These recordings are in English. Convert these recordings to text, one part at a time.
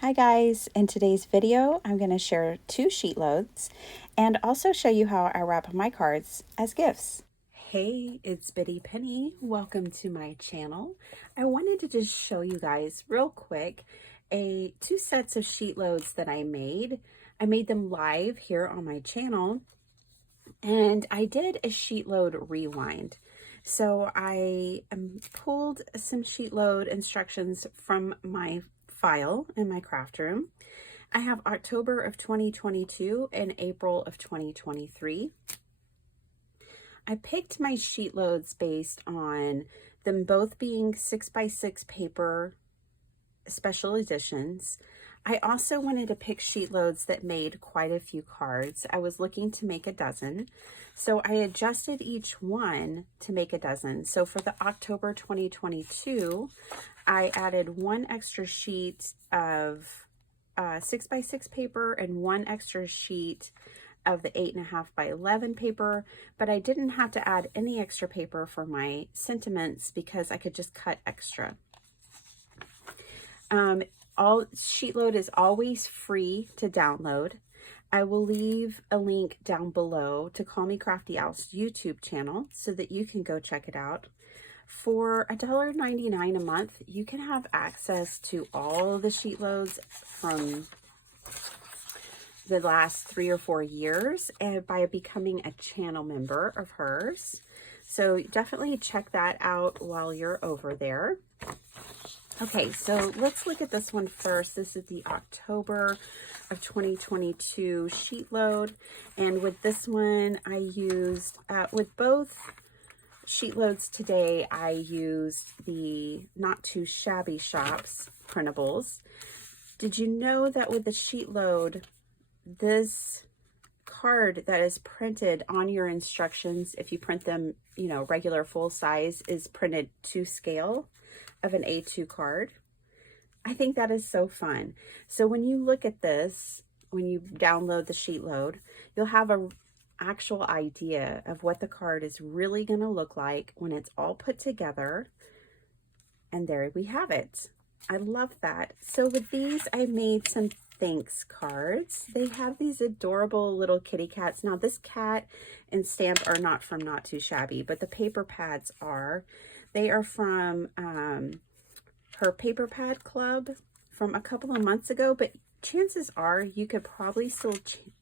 Hi guys, in today's video I'm going to share 2 sheetloads and also show you how I wrap my cards as gifts. Hey, it's Biddy Penny. Welcome to my channel. I wanted to just show you guys real quick 2 sets of sheetloads that I made. I made them live here on my channel and I did a sheetload rewind. So I pulled some sheetload instructions from my file in my craft room. I have October of 2022 and April of 2023. I picked my sheet loads based on them both being 6x6 paper special editions. I also wanted to pick sheet loads that made quite a few cards. I was looking to make a dozen, so I adjusted each one to make a dozen. So for the October 2022, I added 1 extra sheet of 6x6 paper and 1 extra sheet of the 8.5 by 11 paper, but I didn't have to add any extra paper for my sentiments because I could just cut extra. All Sheetload is always free to download. I will leave a link down below to Call Me Crafty Owl's YouTube channel so that you can go check it out. For $1.99 a month, you can have access to all the sheetloads from the last 3 or 4 years by becoming a channel member of hers. So definitely check that out while you're over there. Okay, so let's look at this one first. This is the October of 2022 sheet load. And with this one, I used, with both sheet loads today, I used the Not Too Shabby Shops printables. Did you know that with the sheet load, this card that is printed on your instructions, if you print them, you know, regular full size, is printed to scale of an A2 card? I think that is so fun. So when you look at this, when you download the sheet load, you'll have an actual idea of what the card is really going to look like when it's all put together. And there we have it. I love that. So with these, I made some thanks cards. They have these adorable little kitty cats. Now this cat and stamp are not from Not Too Shabby, but the paper pads are. They are from her paper pad club from a couple of months ago, but chances are you could probably still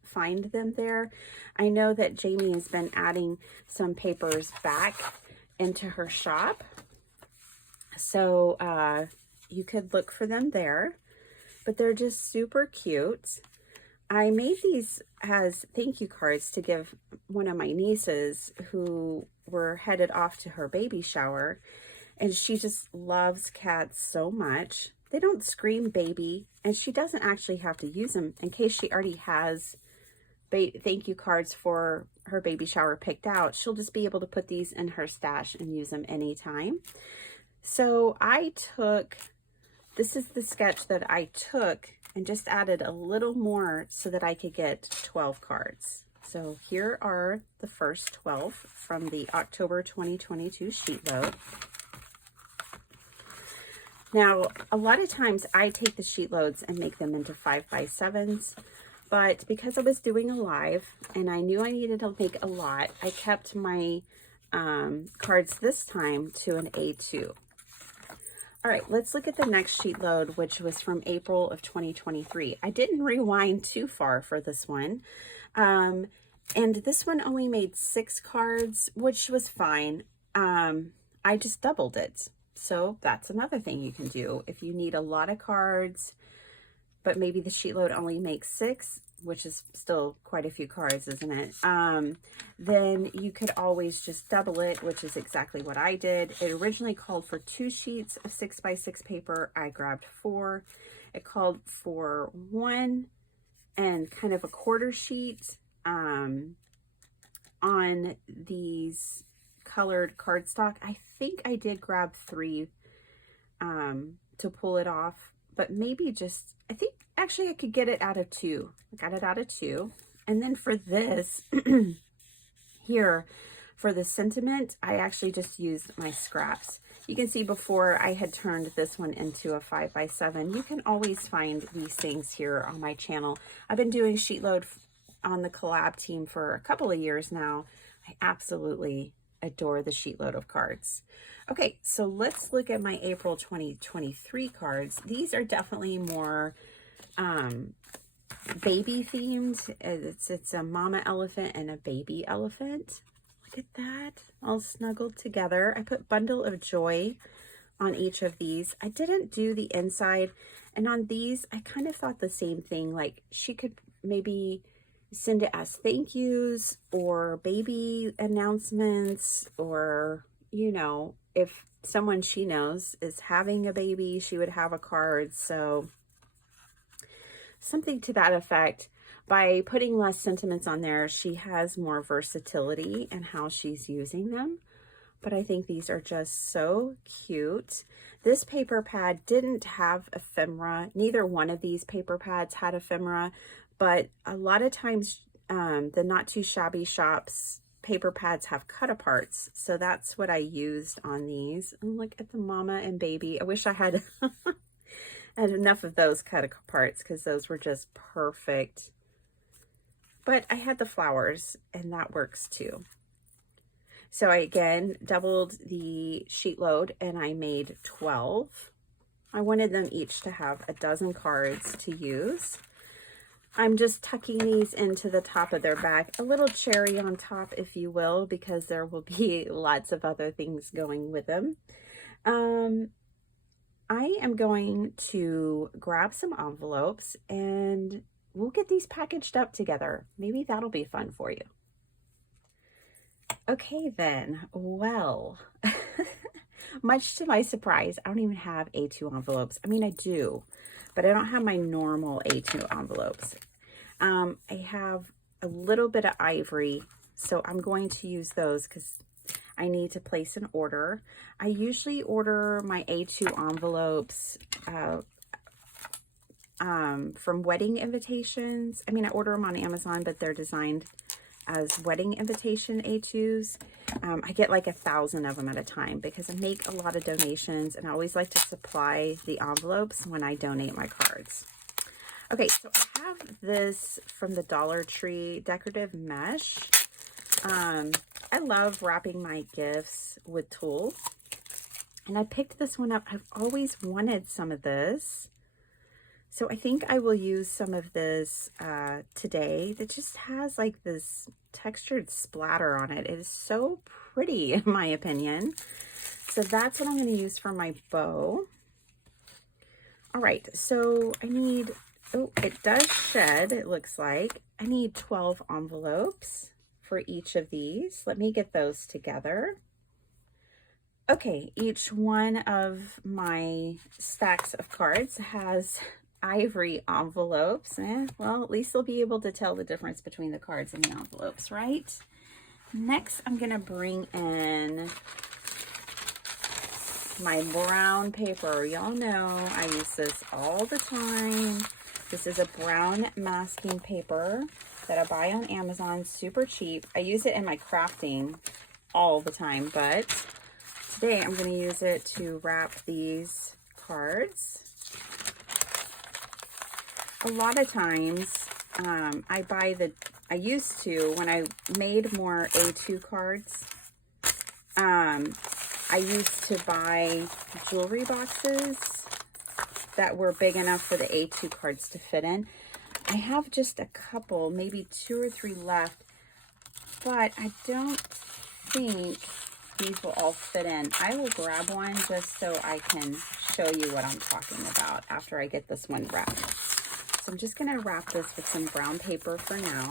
find them there. I know that Jamie has been adding some papers back into her shop, so you could look for them there, but they're just super cute. I made these as thank you cards to give one of my nieces who were headed off to her baby shower, and she just loves cats so much. They don't scream baby, and she doesn't actually have to use them in case she already has thank you cards for her baby shower picked out. She'll just be able to put these in her stash and use them anytime. So this is the sketch that I took and just added a little more so that I could get 12 cards. So here are the first 12 from the October 2022 sheet load. Now, a lot of times I take the sheet loads and make them into 5x7s, but because I was doing a live and I knew I needed to make a lot, I kept my cards this time to an A2. All right, let's look at the next sheet load, which was from April of 2023. I didn't rewind too far for this one. And this one only made 6 cards, which was fine. I just doubled it. So that's another thing you can do. If you need a lot of cards, but maybe the sheet load only makes 6, which is still quite a few cards, isn't it? Then you could always just double it, which is exactly what I did. It originally called for 2 sheets of 6x6 paper. I grabbed 4. It called for 1 and kind of a quarter sheet on these colored cardstock. I think I did grab 3 to pull it off, but maybe just, I think actually I could get it out of 2. I got it out of 2. And then for this here, for the sentiment, I actually just used my scraps. You can see before I had turned this one into a 5x7. You can always find these things here on my channel. I've been doing Sheetload on the collab team for a couple of years now. I absolutely adore the Sheetload of Cards. Okay, so let's look at my April 2023 cards. These are definitely more baby themed. It's a mama elephant and a baby elephant. Look at that, all snuggled together. I put Bundle of Joy on each of these. I didn't do the inside, and on these, I kind of thought the same thing. Like she could maybe send it as thank yous or baby announcements, or, you know, if someone she knows is having a baby, she would have a card. So something to that effect. By putting less sentiments on there, she has more versatility in how she's using them. But I think these are just so cute. This paper pad didn't have ephemera. Neither one of these paper pads had ephemera, but a lot of times the Not Too Shabby Shops paper pads have cut aparts. So that's what I used on these. And look at the mama and baby. I wish I had, had enough of those cut aparts, because those were just perfect. But I had the flowers, and that works too. So I again doubled the sheet load, and I made 12. I wanted them each to have a dozen cards to use. I'm just tucking these into the top of their bag, a little cherry on top, if you will, because there will be lots of other things going with them. I am going to grab some envelopes and we'll get these packaged up together. Maybe that'll be fun for you. Okay then, well, much to my surprise, I don't even have A2 envelopes. I mean, I do, but I don't have my normal A2 envelopes. I have a little bit of ivory, so I'm going to use those because I need to place an order. I usually order my A2 envelopes from wedding invitations. I mean, I order them on Amazon, but they're designed as wedding invitation A2s. I get like 1,000 of them at a time because I make a lot of donations, and I always like to supply the envelopes when I donate my cards. Okay, so I have this from the Dollar Tree decorative mesh. I love wrapping my gifts with tulle, and I picked this one up. I've always wanted some of this. So I think I will use some of this today. That just has like this textured splatter on it. It is so pretty in my opinion. So that's what I'm going to use for my bow. All right, so I need, oh, it does shed, it looks like. I need 12 envelopes for each of these. Let me get those together. Okay, each one of my stacks of cards has ivory envelopes. Well, at least they'll be able to tell the difference between the cards and the envelopes, right? Next, I'm gonna bring in my brown paper. Y'all know I use this all the time. This is a brown masking paper that I buy on Amazon, super cheap. I use it in my crafting all the time, but today I'm gonna use it to wrap these cards. A lot of times, I used to, when I made more A2 cards, I used to buy jewelry boxes that were big enough for the A2 cards to fit in. I have just a couple, maybe 2 or 3 left, but I don't think these will all fit in. I will grab one just so I can show you what I'm talking about after I get this one wrapped. So I'm just going to wrap this with some brown paper for now.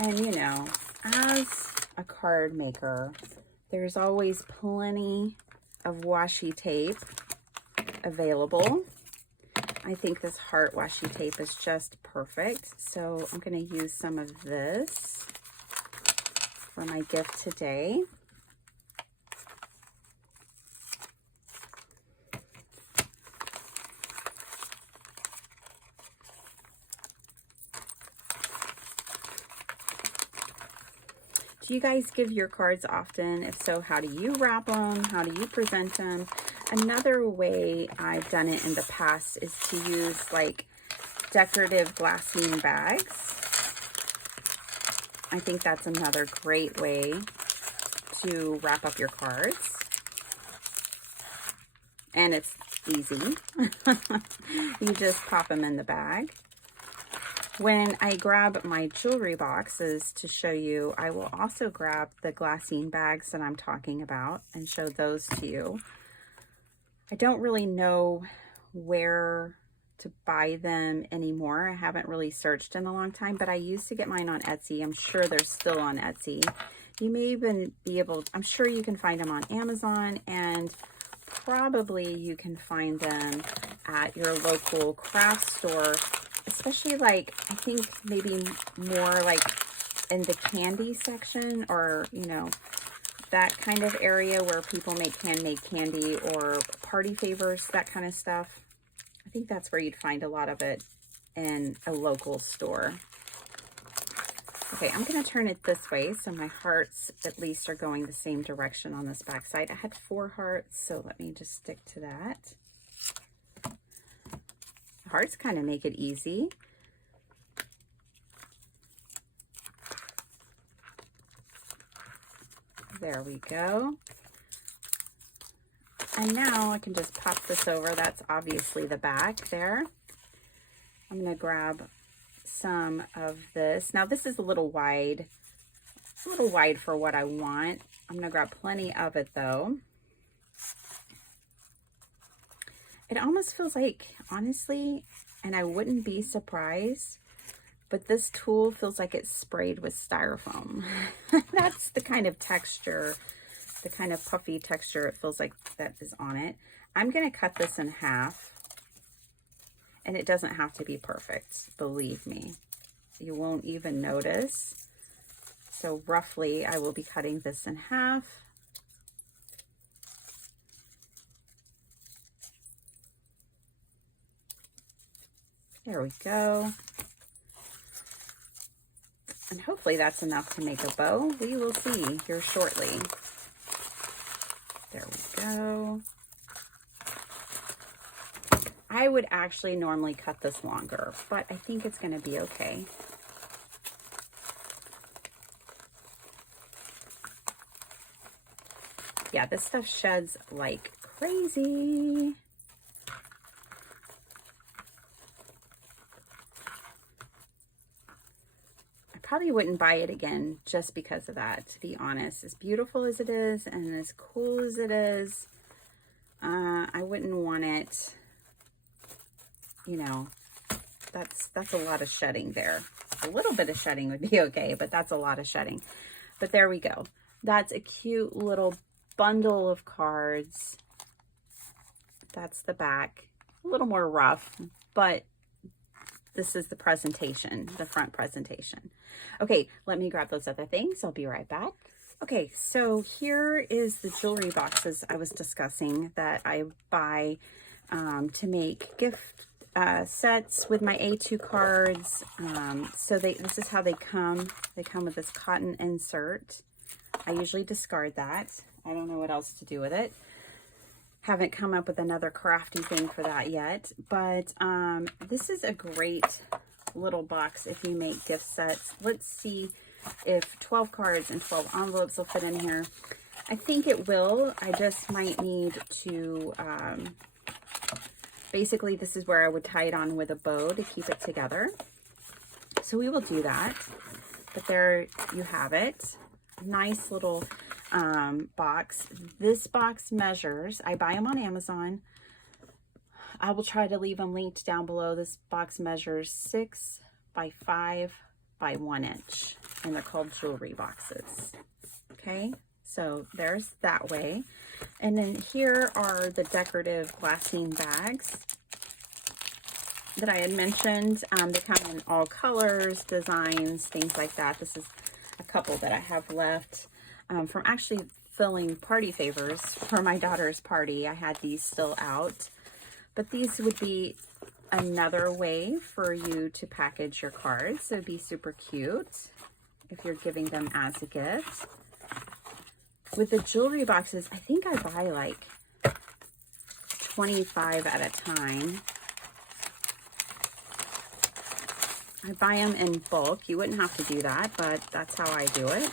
And you know, as a card maker, there's always plenty of washi tape available. I think this heart washi tape is just perfect. So I'm going to use some of this for my gift today. Do you guys give your cards often? If so, how do you wrap them? How do you present them? Another way I've done it in the past is to use like decorative glassine bags. I think that's another great way to wrap up your cards. And it's easy. You just pop them in the bag. When I grab my jewelry boxes to show you, I will also grab the glassine bags that I'm talking about and show those to you. I don't really know where to buy them anymore. I haven't really searched in a long time, but I used to get mine on Etsy. I'm sure they're still on Etsy. You may even be able, I'm sure you can find them on Amazon, and probably you can find them at your local craft store, especially like, I think maybe more like in the candy section, or, you know, that kind of area where people make handmade candy or party favors, that kind of stuff. I think that's where you'd find a lot of it in a local store. Okay, I'm going to turn it this way so my hearts at least are going the same direction on this back side. I had 4 hearts, so let me just stick to that. Hearts kind of make it easy. There we go. And now I can just pop this over. That's obviously the back there. I'm going to grab some of this. Now this is a little wide for what I want. I'm going to grab plenty of it though. It almost feels like, honestly, and I wouldn't be surprised, but this tool feels like it's sprayed with styrofoam. That's the kind of texture, the kind of puffy texture it feels like that is on it. I'm going to cut this in half, and it doesn't have to be perfect, believe me. You won't even notice. So roughly, I will be cutting this in half. There we go. And hopefully that's enough to make a bow. We will see here shortly. There we go. I would actually normally cut this longer, but I think it's going to be okay. Yeah, this stuff sheds like crazy. Probably wouldn't buy it again just because of that, to be honest. As beautiful as it is and as cool as it is, I wouldn't want it, you know, that's a lot of shedding there. A little bit of shedding would be okay, but that's a lot of shedding. But there we go. That's a cute little bundle of cards. That's the back. A little more rough, but this is the presentation, the front presentation. Okay, let me grab those other things. I'll be right back. Okay, so here is the jewelry boxes I was discussing that I buy to make gift sets with my A2 cards. So this is how they come. They come with this cotton insert. I usually discard that. I don't know what else to do with it. Haven't come up with another crafty thing for that yet, but this is a great little box if you make gift sets. Let's see if 12 cards and 12 envelopes will fit in here. I think it will. I just might need to, basically this is where I would tie it on with a bow to keep it together. So we will do that, but there you have it. Nice little box. This box measures, I buy them on Amazon. I will try to leave them linked down below. This box measures 6 by 5 by 1 inch, and they're called jewelry boxes. Okay, so there's that way. And then here are the decorative glassine bags that I had mentioned. They come in all colors, designs, things like that. This is a couple that I have left from actually filling party favors for my daughter's party. I had these still out, but these would be another way for you to package your cards. So it'd be super cute. if you're giving them as a gift. With the jewelry boxes, I think I buy like 25 at a time. I buy them in bulk. You wouldn't have to do that, but that's how I do it.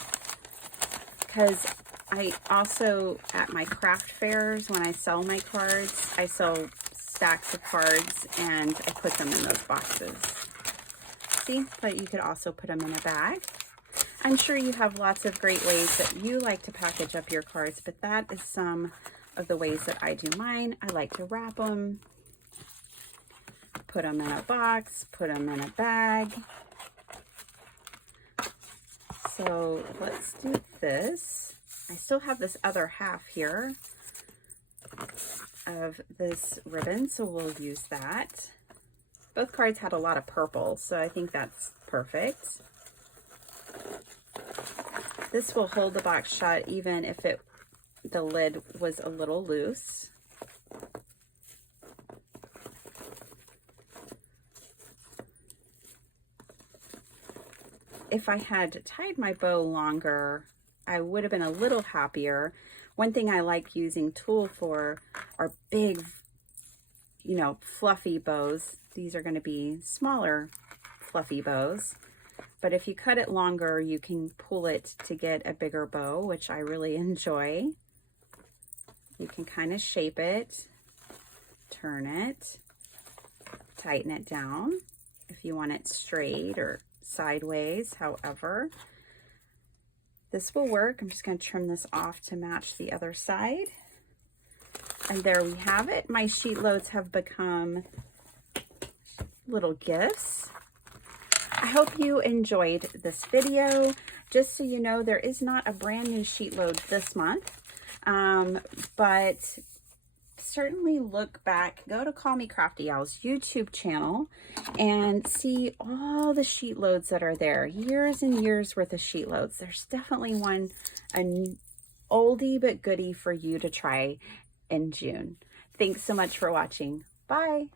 Because I also, at my craft fairs, when I sell my cards, I sell stacks of cards and I put them in those boxes. See, but you could also put them in a bag. I'm sure you have lots of great ways that you like to package up your cards, but that is some of the ways that I do mine. I like to wrap them, put them in a box, put them in a bag. So let's do this. I still have this other half here of this ribbon, so we'll use that. Both cards had a lot of purple, so I think that's perfect. This will hold the box shut even if the lid was a little loose. If I had tied my bow longer, I would have been a little happier. One thing I like using tulle for are big, you know, fluffy bows. These are going to be smaller fluffy bows. But if you cut it longer, you can pull it to get a bigger bow, which I really enjoy. You can kind of shape it, turn it, tighten it down if you want it straight or sideways, however. This will work. I'm just going to trim this off to match the other side. And there we have it. My sheet loads have become little gifts. I hope you enjoyed this video. Just so you know, there is not a brand new sheet load this month, but certainly look back, go to Call Me Crafty Owl's YouTube channel and see all the sheet loads that are there. Years and years worth of sheet loads. There's definitely one, an oldie but goodie for you to try in June. Thanks so much for watching. Bye.